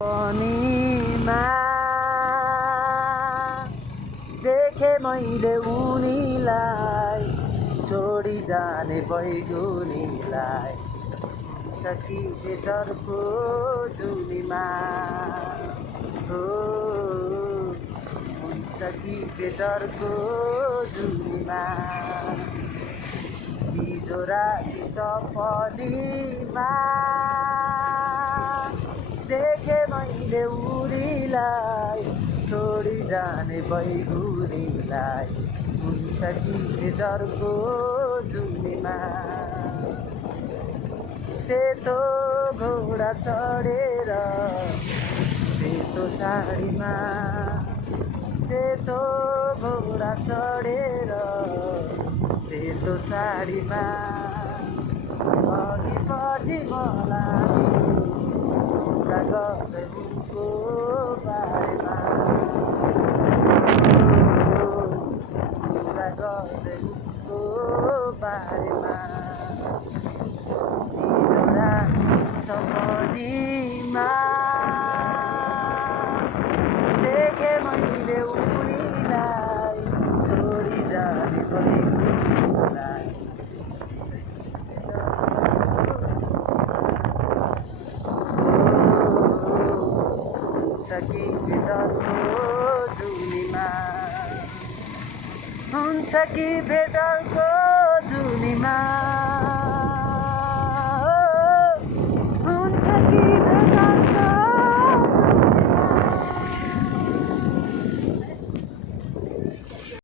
पनीमा देखे मैले उनीलाई छोडी जाने बैगुनीलाई सखी बेदरको जुनीमा हो सखी बेदरको जुनीमा हिजो राति सपनीमा देखे मैले उनीलाई छोडी जाने बैगुनीलाई हुन्छ कि बेदरको जुनीमा सेतो घोडा चढेर सेतो साडीमा सेतो घोडा चढेर सेतो साडीमा अघि पछि मलाई कुरा गर्दै उनको बारेमा कुरा गर्दै उनको बारेमा हिजो राति सपनीमा देखे मैले उनीलाई छोडी जाने बैगुनीलाई सखी बेदरको जुनीमा हुन्छ कि बेदर